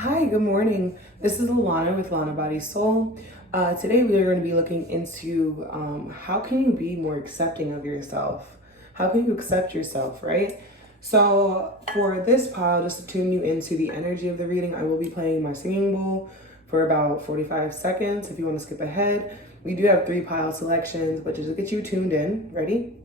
Hi, good morning. This is Lana with Lana Body Soul. Today we are going to be looking into how can you be more accepting of yourself? How can you accept yourself, right? So for this pile, just to tune you into the energy of the reading, I will be playing my singing bowl for about 45 seconds. If you want to skip ahead, we do have 3 pile selections, but just to get you tuned in. Ready?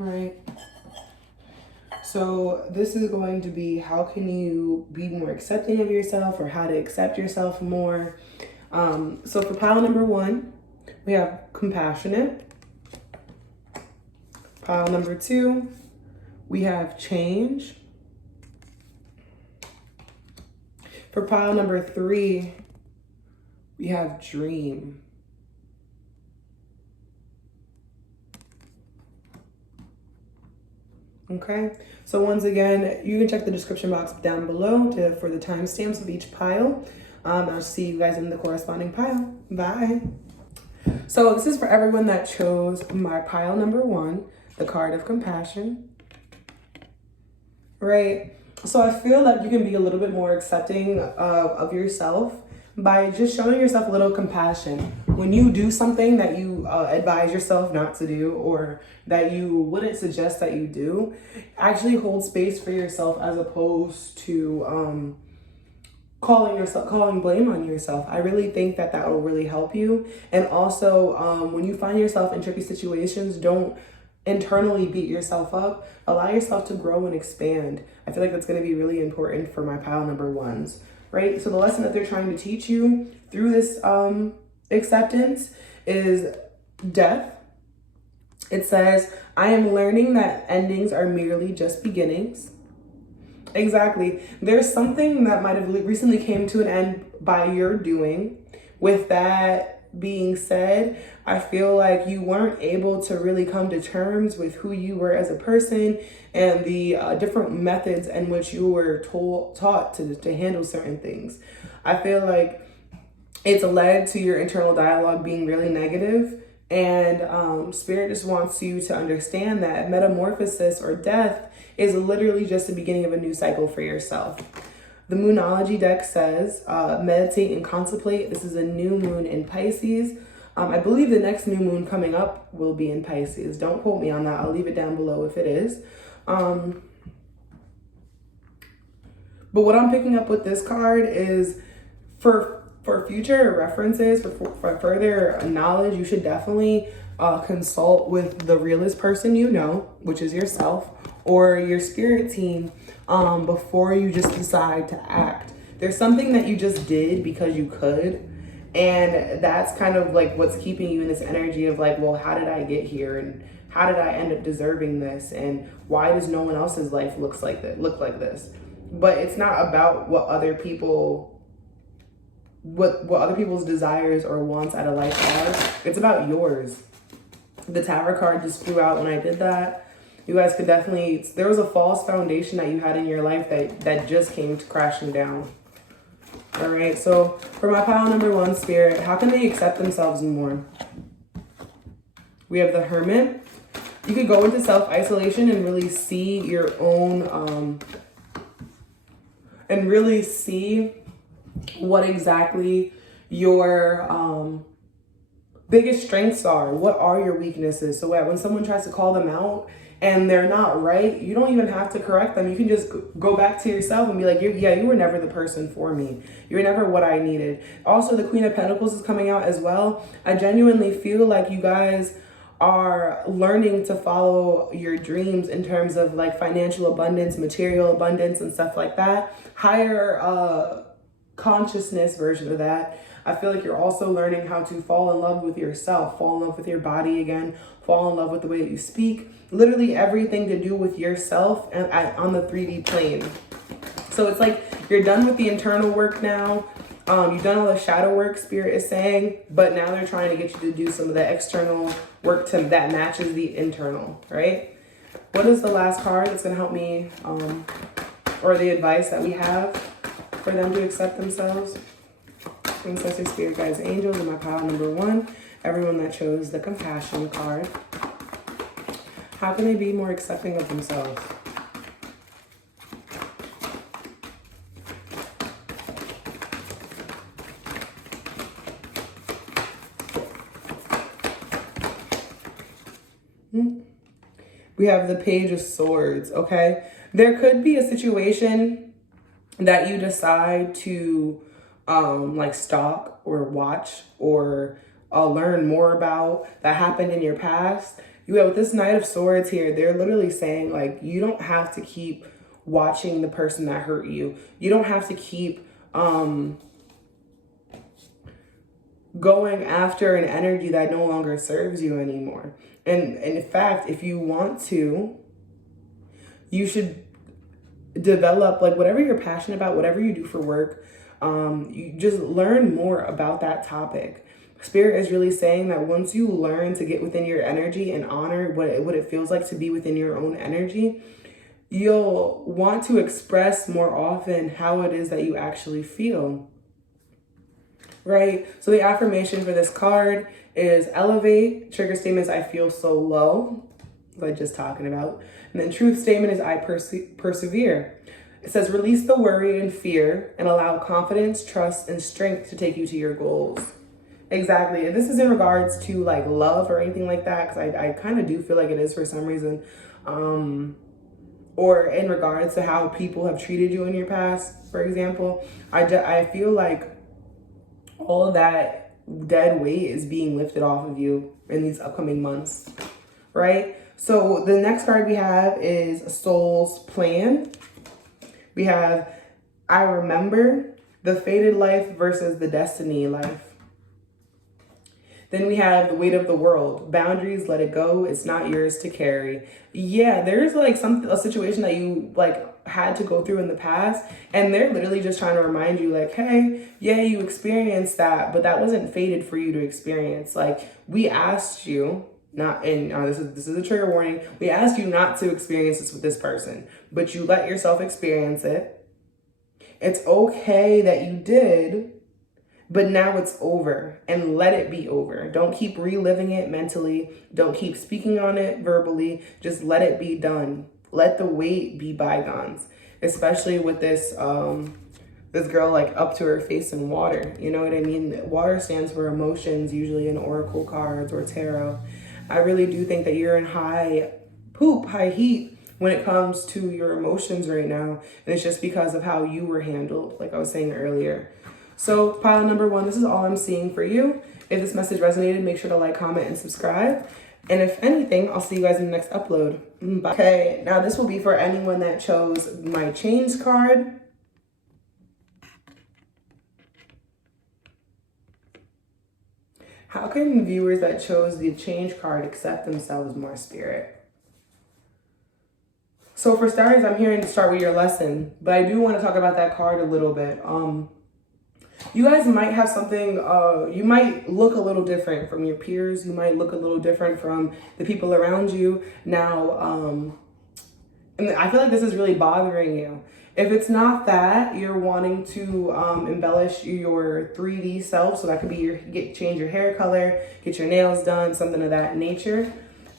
All right. So this is going to be how can you be more accepting of yourself or how to accept yourself more. So for pile number 1, we have compassionate. Pile number 2, we have change. For pile number 3, we have dream. Okay, so once again, you can check the description box down below for the timestamps of each pile. I'll see you guys in the corresponding pile. Bye. So this is for everyone that chose my pile number 1, the card of compassion. Right. So I feel like you can be a little bit more accepting of yourself by just showing yourself a little compassion. When you do something that you advise yourself not to do or that you wouldn't suggest that you do, actually hold space for yourself as opposed to calling blame on yourself. I really think that will really help you. And also, when you find yourself in tricky situations, don't internally beat yourself up. Allow yourself to grow and expand. I feel like that's going to be really important for my pile number 1s, right? So the lesson that they're trying to teach you through this acceptance is death. It says, I am learning that endings are merely just beginnings. Exactly. There's something that might have recently came to an end by your doing. With that being said, I feel like you weren't able to really come to terms with who you were as a person and the different methods in which you were taught to handle certain things. I feel like it's led to your internal dialogue being really negative, and Spirit just wants you to understand that metamorphosis or death is literally just the beginning of a new cycle for yourself. The Moonology deck says, meditate and contemplate. This is a new moon in Pisces. I believe the next new moon coming up will be in Pisces. Don't quote me on that. I'll leave it down below if it is. But what I'm picking up with this card is for future references, for further knowledge, you should definitely consult with the realest person you know, which is yourself, or your spirit team, before you just decide to act. There's something that you just did because you could, and that's kind of like what's keeping you in this energy of like, well, how did I get here, and how did I end up deserving this, and why does no one else's life look like this? But it's not about what other people's desires or wants out of life are. It's about yours. The Tower card just flew out when I did that. You guys could definitely, there was a false foundation that you had in your life that just came crashing down. All right, so for my pile number 1, Spirit, how can they accept themselves more? We have the Hermit. You could go into self-isolation and really see your own, and really see what exactly your biggest strengths are. What are your weaknesses? So when someone tries to call them out and they're not right, you don't even have to correct them. You can just go back to yourself and be like, you were never the person for me. You were never what I needed. Also, the Queen of Pentacles is coming out as well. I genuinely feel like you guys are learning to follow your dreams in terms of like financial abundance, material abundance, and stuff like that. Higher consciousness version of that. I feel like you're also learning how to fall in love with yourself, fall in love with your body again, fall in love with the way that you speak, literally everything to do with yourself and on the 3D plane. So it's like you're done with the internal work now. You've done all the shadow work, Spirit is saying, but now they're trying to get you to do some of the external work that matches the internal, right? What is the last card that's going to help me, or the advice that we have for them to accept themselves? Ancestors, Spirit, Guides, Angels, and my pile number 1. Everyone that chose the Compassion card. How can they be more accepting of themselves? We have the Page of Swords, okay? There could be a situation that you decide to like stalk or watch or learn more about that happened in your past. You have this Knight of Swords here. They're literally saying like, you don't have to keep watching the person that hurt you. You don't have to keep going after an energy that no longer serves you anymore. And in fact, if you want to, you should develop like whatever you're passionate about, whatever you do for work, you just learn more about that topic. Spirit is really saying that once you learn to get within your energy and honor what it feels like to be within your own energy, you'll want to express more often how it is that you actually feel. Right? So the affirmation for this card is elevate. Trigger statement is I feel so low, like just talking about. And then truth statement is I persevere. It says release the worry and fear and allow confidence, trust, and strength to take you to your goals. Exactly. And this is in regards to like love or anything like that, because I kind of do feel like it is for some reason. Or in regards to how people have treated you in your past, for example. I feel like all of that dead weight is being lifted off of you in these upcoming months, right? So the next card we have is Soul's Plan. We have I Remember, the Fated Life versus the Destiny Life. Then we have The Weight of the World. Boundaries, let it go. It's not yours to carry. Yeah, there's like a situation that you like had to go through in the past, and they're literally just trying to remind you like, hey, yeah, you experienced that, but that wasn't fated for you to experience. Like we asked you not, and this is a trigger warning. We asked you not to experience this with this person, but you let yourself experience it. It's okay that you did. But now it's over, and let it be over. Don't keep reliving it mentally. Don't keep speaking on it verbally. Just let it be done. Let the weight be bygones, especially with this this girl like up to her face in water. You know what I mean? Water stands for emotions, usually in oracle cards or tarot. I really do think that you're in high heat when it comes to your emotions right now. And it's just because of how you were handled, like I was saying earlier. So pile number 1, this is all I'm seeing for you. If this message resonated, make sure to like, comment, and subscribe. And if anything, I'll see you guys in the next upload. Bye. Okay, now this will be for anyone that chose my change card. How can viewers that chose the change card accept themselves more, Spirit? So for starters, I'm hearing to start with your lesson, but I do want to talk about that card a little bit. You guys might have something, you might look a little different from your peers. You might look a little different from the people around you. Now, and I feel like this is really bothering you. If it's not that, you're wanting to embellish your 3D self, so that could be change your hair color, get your nails done, something of that nature.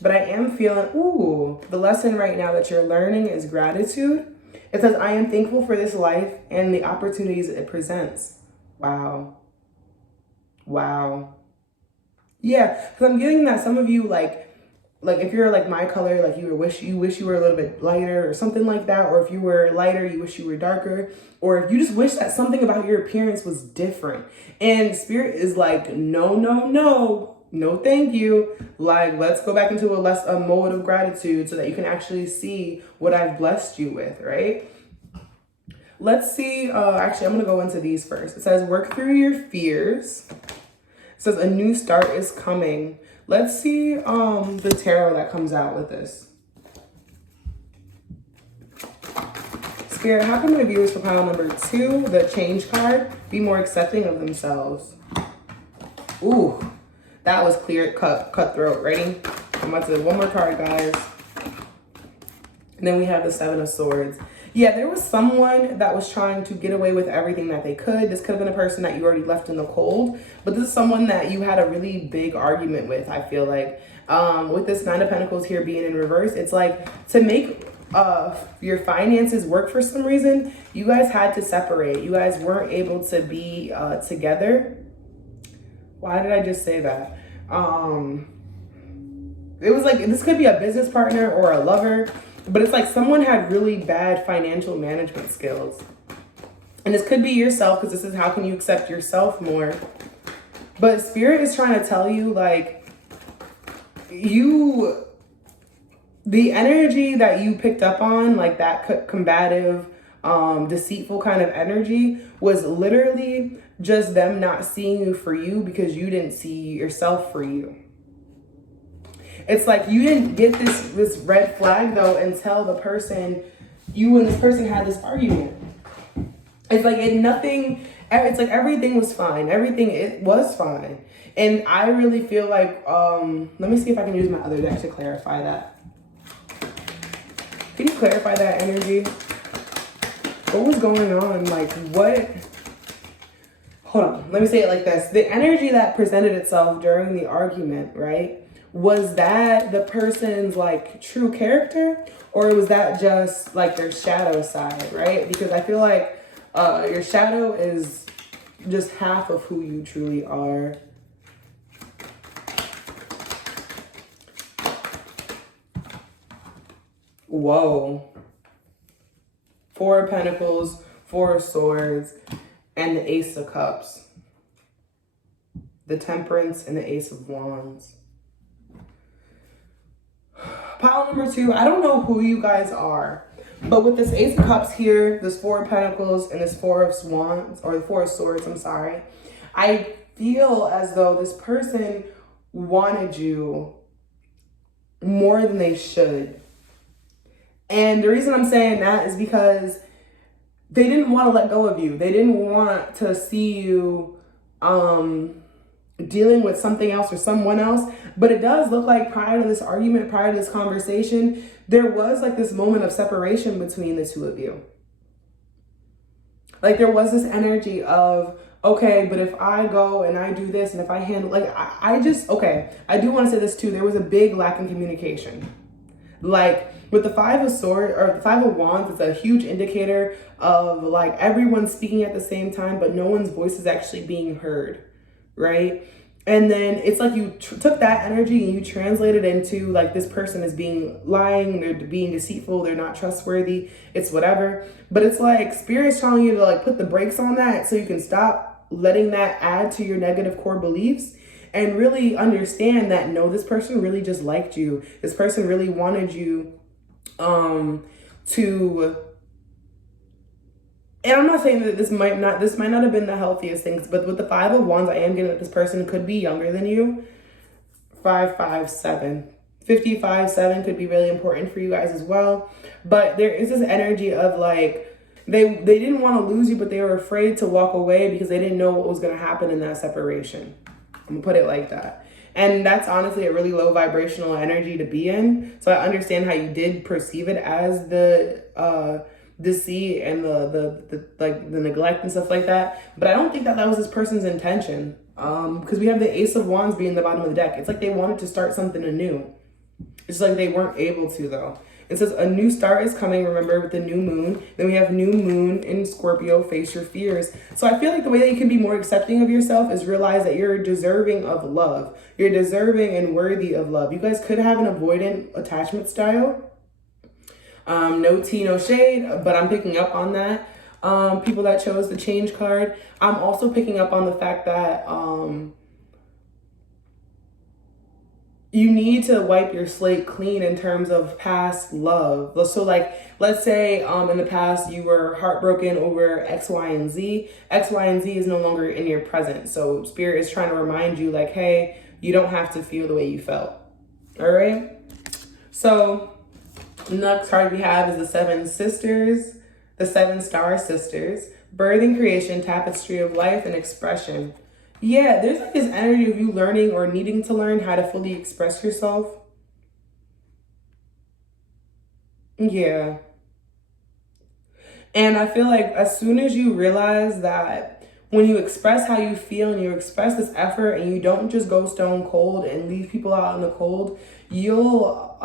But I am feeling, the lesson right now that you're learning is gratitude. It says, I am thankful for this life and the opportunities it presents. Wow. Yeah, because I'm getting that some of you like if you're like my color, like you wish you were a little bit lighter or something like that, or if you were lighter, you wish you were darker, or if you just wish that something about your appearance was different. And Spirit is like, no, thank you. Like, let's go back into a mode of gratitude so that you can actually see what I've blessed you with, right? Let's see. Actually, I'm going to go into these first. It says, work through your fears. It says, a new start is coming. Let's see the tarot that comes out with this. Spirit, how can my viewers for pile number 2, the change card, be more accepting of themselves? Ooh, that was clear, cutthroat. Ready? I'm about to do one more card, guys. And then we have the 7 of Swords. Yeah, there was someone that was trying to get away with everything that they could. This could have been a person that you already left in the cold. But this is someone that you had a really big argument with, I feel like. With this 9 of Pentacles here being in reverse, it's like to make your finances work for some reason, you guys had to separate. You guys weren't able to be together. Why did I just say that? It was like, this could be a business partner or a lover, but it's like someone had really bad financial management skills. And this could be yourself, because this is how can you accept yourself more. But Spirit is trying to tell you, like, the energy that you picked up on, like that combative, deceitful kind of energy, was literally just them not seeing you for you because you didn't see yourself for you. It's like you didn't get this red flag though until the person, you and this person had this argument. It's like it's like everything was fine. It was fine. And I really feel like, let me see if I can use my other deck to clarify that. Can you clarify that energy? What was going on? Like, what? Hold on. Let me say it like this. The energy that presented itself during the argument, right? Was that the person's, like, true character? Or was that just, like, their shadow side, right? Because I feel like your shadow is just half of who you truly are. Whoa. 4 of Pentacles, 4 of Swords, and the Ace of Cups. The Temperance and the Ace of Wands. Pile number 2, I don't know who you guys are, but with this Ace of Cups here, this 4 of Pentacles, and this 4 of Wands, or the 4 of Swords, I'm sorry, I feel as though this person wanted you more than they should. And the reason I'm saying that is because they didn't want to let go of you. They didn't want to see you dealing with something else or someone else. But it does look like prior to this argument, prior to this conversation, there was like this moment of separation between the two of you. Like there was this energy of, okay, but if I go and I do this and if I handle, like I do want to say this too. There was a big lack in communication. Like with the 5 of Swords or the 5 of Wands, it's a huge indicator of like everyone speaking at the same time, but no one's voice is actually being heard, right? And then it's like you took that energy and you translated into like this person is being lying, they're being deceitful, they're not trustworthy, it's whatever. But it's like Spirit's telling you to like put the brakes on that so you can stop letting that add to your negative core beliefs. And really understand that, no, this person really just liked you. This person really wanted you to, and I'm not saying that this might not have been the healthiest things, but with the 5 of Wands, I am getting that this person could be younger than you. 557. 55-7 could be really important for you guys as well. But there is this energy of like, they didn't want to lose you, but they were afraid to walk away because they didn't know what was going to happen in that separation. I'm gonna put it like that. And that's honestly a really low vibrational energy to be in. So I understand how you did perceive it as the deceit and the neglect and stuff like that. But I don't think that was this person's intention. Because we have the Ace of Wands being the bottom of the deck. It's like they wanted to start something anew. It's like they weren't able to though. It says a new start is coming, remember, with the new moon. Then we have new moon in Scorpio, face your fears. So I feel like the way that you can be more accepting of yourself is realize that you're deserving of love. You're deserving and worthy of love. You guys could have an avoidant attachment style. No tea, no shade, but I'm picking up on that. People that chose the change card. I'm also picking up on the fact that you need to wipe your slate clean in terms of past love. So like, let's say in the past you were heartbroken over X, Y, and Z. X, Y, and Z is no longer in your present. So Spirit is trying to remind you like, hey, you don't have to feel the way you felt. All right. So the next card we have is the Seven Sisters, the Seven Star Sisters, birthing, creation, tapestry of life, and expression. Yeah, there's like this energy of you learning or needing to learn how to fully express yourself. Yeah. And I feel like as soon as you realize that when you express how you feel and you express this effort and you don't just go stone cold and leave people out in the cold, you'll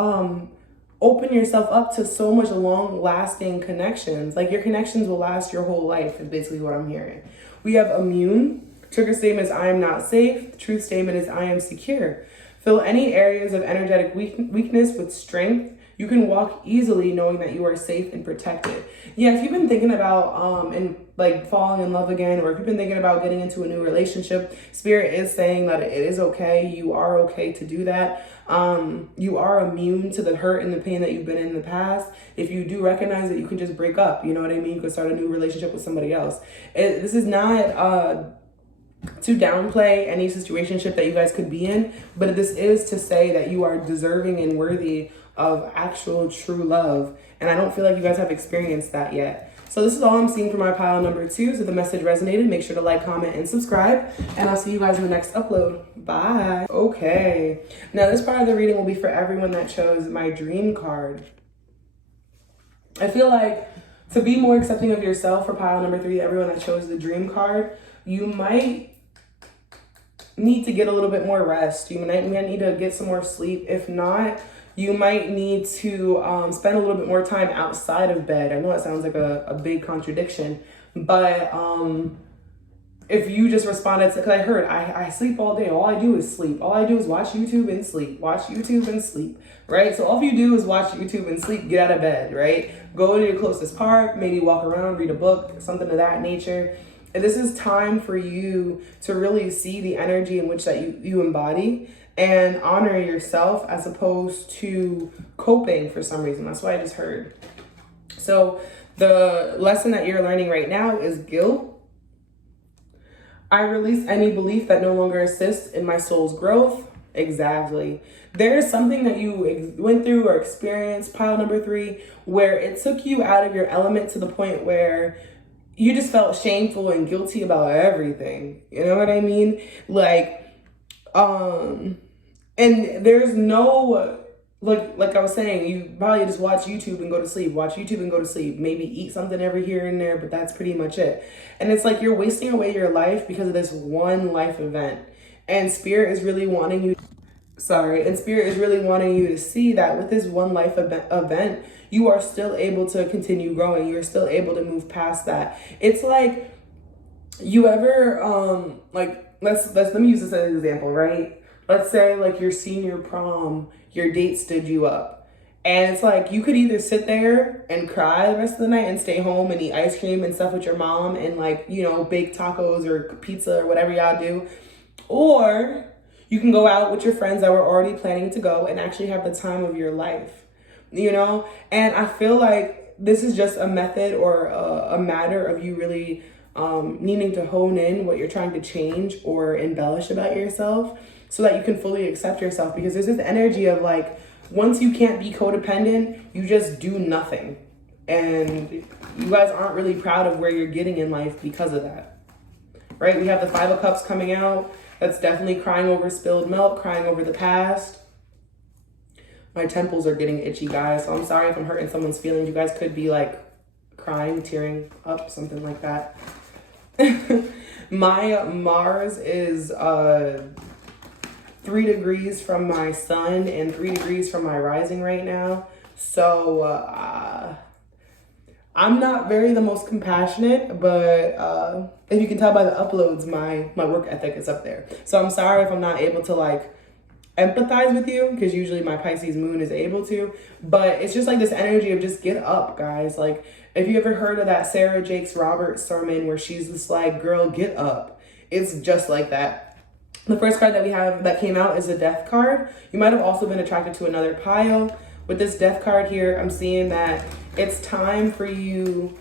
open yourself up to so much long lasting connections. Like your connections will last your whole life is basically what I'm hearing. We have immune. Trigger statement is I am not safe. The truth statement is I am secure. Fill any areas of energetic weakness with strength. You can walk easily knowing that you are safe and protected. Yeah, if you've been thinking about and like falling in love again, or if you've been thinking about getting into a new relationship, Spirit is saying that it is okay. You are okay to do that. You are immune to the hurt and the pain that you've been in the past. If you do recognize it, you can just break up. You know what I mean? You can start a new relationship with somebody else. This is not to downplay any situationship that you guys could be in, but this is to say that you are deserving and worthy of actual true love. And I don't feel like you guys have experienced that yet. So this is all I'm seeing for my pile number 2. So if the message resonated, make sure to like, comment, and subscribe. And I'll see you guys in the next upload. Bye. Okay. Now this part of the reading will be for everyone that chose my dream card. I feel like to be more accepting of yourself for pile number 3, everyone that chose the dream card, you might need to get a little bit more rest. You might need to get some more sleep. If not, you might need to spend a little bit more time outside of bed. I know it sounds like a big contradiction, but if you just responded to, because I heard, I sleep all day. All I do is sleep. All I do is watch YouTube and sleep. Watch YouTube and sleep, right? So all you do is watch YouTube and sleep, get out of bed, right? Go to your closest park, maybe walk around, read a book, something of that nature. And this is time for you to really see the energy in which that you embody and honor yourself as opposed to coping for some reason. That's what I just heard. So the lesson that you're learning right now is guilt. I release any belief that no longer assists in my soul's growth. Exactly. There's something that you went through or experienced, pile number 3, where it took you out of your element to the point where you just felt shameful and guilty about everything. You know what I mean? Like, and there's no, like I was saying, you probably just watch YouTube and go to sleep, watch YouTube and go to sleep, maybe eat something every here and there, but that's pretty much it. And it's like you're wasting away your life because of this one life event. And Spirit is really wanting you, to see that with this one life event, you are still able to continue growing. You're still able to move past that. It's like, you ever, let me use this as an example, right? Let's say like your senior prom, your date stood you up. And it's like, you could either sit there and cry the rest of the night and stay home and eat ice cream and stuff with your mom and like, you know, bake tacos or pizza or whatever y'all do. Or you can go out with your friends that were already planning to go and actually have the time of your life, you know? And I feel like this is just a method or a matter of you really needing to hone in what you're trying to change or embellish about yourself so that you can fully accept yourself. Because there's this energy of like, once you can't be codependent, you just do nothing. And you guys aren't really proud of where you're getting in life because of that, right? We have the 5 of Cups coming out. That's definitely crying over spilled milk, crying over the past. My temples are getting itchy, guys. So I'm sorry if I'm hurting someone's feelings. You guys could be like crying, tearing up, something like that. My Mars is 3 degrees from my sun and 3 degrees from my rising right now. So I'm not the most compassionate, but if you can tell by the uploads, my work ethic is up there. So I'm sorry if I'm not able to like empathize with you, because usually my Pisces moon is able to, but it's just like this energy of just get up, guys. Like, if you ever heard of that Sarah Jakes Roberts sermon where she's just like, girl, get up. It's just like that. The first card that we have that came out is the Death card. You might have also been attracted to another pile. With this Death card here, I'm seeing that it's time for you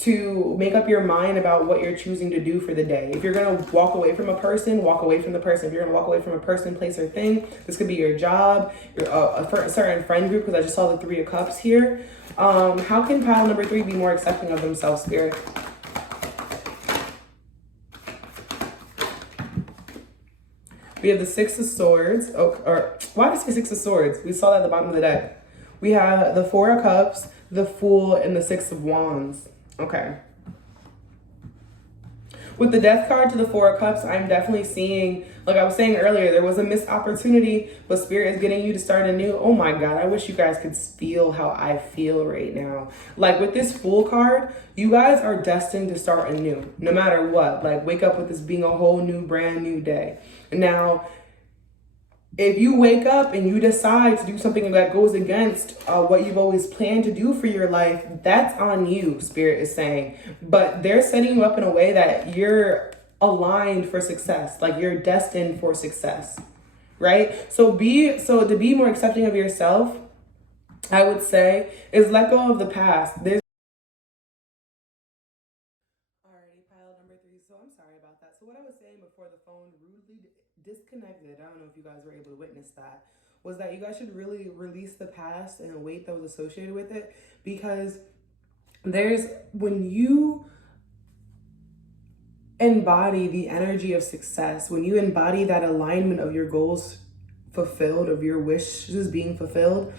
to make up your mind about what you're choosing to do for the day. If you're going to walk away from a person, walk away from the person. If you're going to walk away from a person, place, or thing, this could be your job, a certain friend group, because I just saw the Three of Cups here. How can pile number 3 be more accepting of themselves, Spirit? We have the Six of Swords. Or why did I say Six of Swords? We saw that at the bottom of the deck. We have the Four of Cups, the Fool, and the Six of Wands. Okay. With the Death card to the Four of Cups, I'm definitely seeing, like I was saying earlier, there was a missed opportunity, but Spirit is getting you to start anew. Oh my God, I wish you guys could feel how I feel right now. Like with this Fool card, you guys are destined to start anew, no matter what. Like wake up with this being a whole new, brand new day. Now, if you wake up and you decide to do something that goes against what you've always planned to do for your life, that's on you, Spirit is saying. But they're setting you up in a way that you're aligned for success, like you're destined for success, right? So to be more accepting of yourself, I would say, is let go of the past. There's already pile number 3. So I'm sorry about that. So what I was saying before the phone rudely disconnected, I don't know if you guys were able to witness that, was that you guys should really release the past and the weight that was associated with it, because when you embody the energy of success, when you embody that alignment of your goals fulfilled, of your wishes being fulfilled,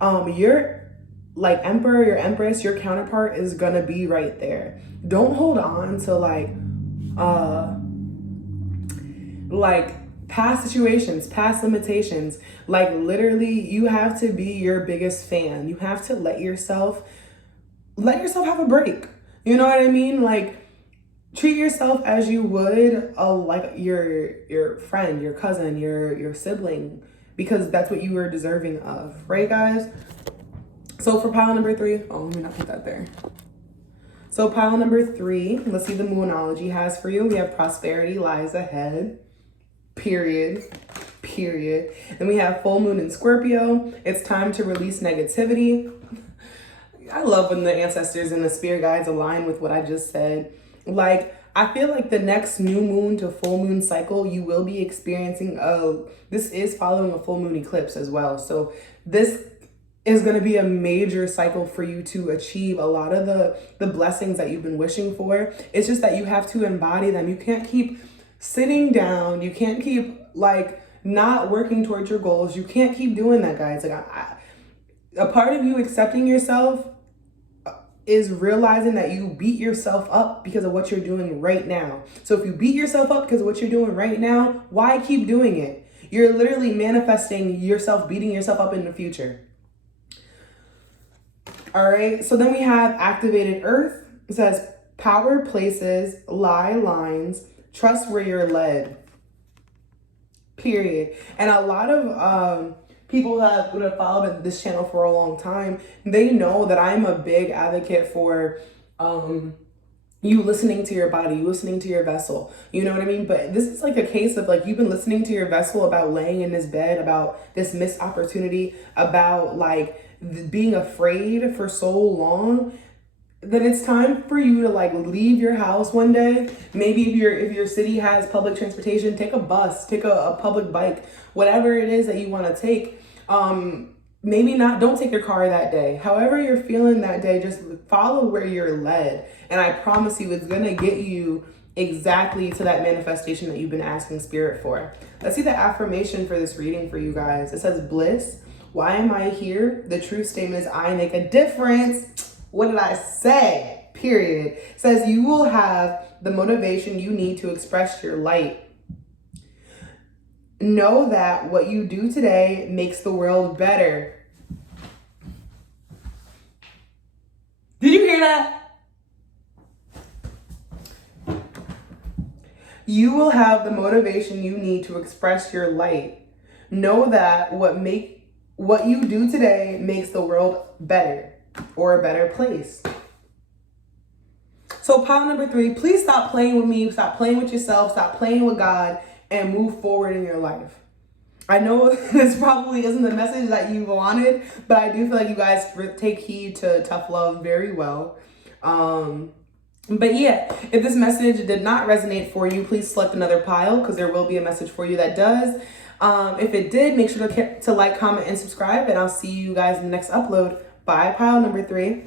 your like emperor, your empress, your counterpart is gonna be right there. Don't hold on to like past situations, past limitations. Like literally you have to be your biggest fan. You have to let yourself have a break. You know what I mean? Like treat yourself as you would like your friend, your cousin, your sibling, because that's what you were deserving of, right guys? So for pile number 3, let me not put that there. So pile number 3, let's see the Moonology has for you. We have prosperity lies ahead. Period. Then we have full moon in Scorpio. It's time to release negativity. I love when the ancestors and the spirit guides align with what I just said. Like, I feel like the next new moon to full moon cycle, you will be experiencing this is following a full moon eclipse as well. So this is going to be a major cycle for you to achieve a lot of the blessings that you've been wishing for. It's just that you have to embody them. You can't keep sitting down. You can't keep like not working towards your goals. You can't keep doing that, guys. Like a part of you accepting yourself is realizing that you beat yourself up because of what you're doing right now. So if you beat yourself up because of what you're doing right now, why keep doing it? You're literally manifesting yourself beating yourself up in the future. All right, so then we have activated earth. It says power places, lie lines, trust where you're led. Period. And a lot of people that would have followed this channel for a long time, they know that I'm a big advocate for you listening to your body, you listening to your vessel. You know what I mean? But this is like a case of like you've been listening to your vessel about laying in this bed, about this missed opportunity, about like being afraid for so long, that it's time for you to like leave your house one day. Maybe if your city has public transportation, take a bus, take a public bike, whatever it is that you want to take. Maybe don't take your car that day. However you're feeling that day, just follow where you're led. And I promise you, it's gonna get you exactly to that manifestation that you've been asking spirit for. Let's see the affirmation for this reading for you guys. It says bliss. Why am I here? The true statement is I make a difference. What did I say? Period. It says you will have the motivation you need to express your light. Know that what you do today makes the world better. Did you hear that? You will have the motivation you need to express your light. Know that what you do today makes the world better or a better place. So pile number 3, please stop playing with me, stop playing with yourself, stop playing with God, and move forward in your life. I know this probably isn't the message that you wanted, but I do feel like you guys take heed to tough love very well. But yeah, if this message did not resonate for you, please select another pile because there will be a message for you that does. If it did, make sure to like, comment, and subscribe, and I'll see you guys in the next upload. Bye, pile number 3.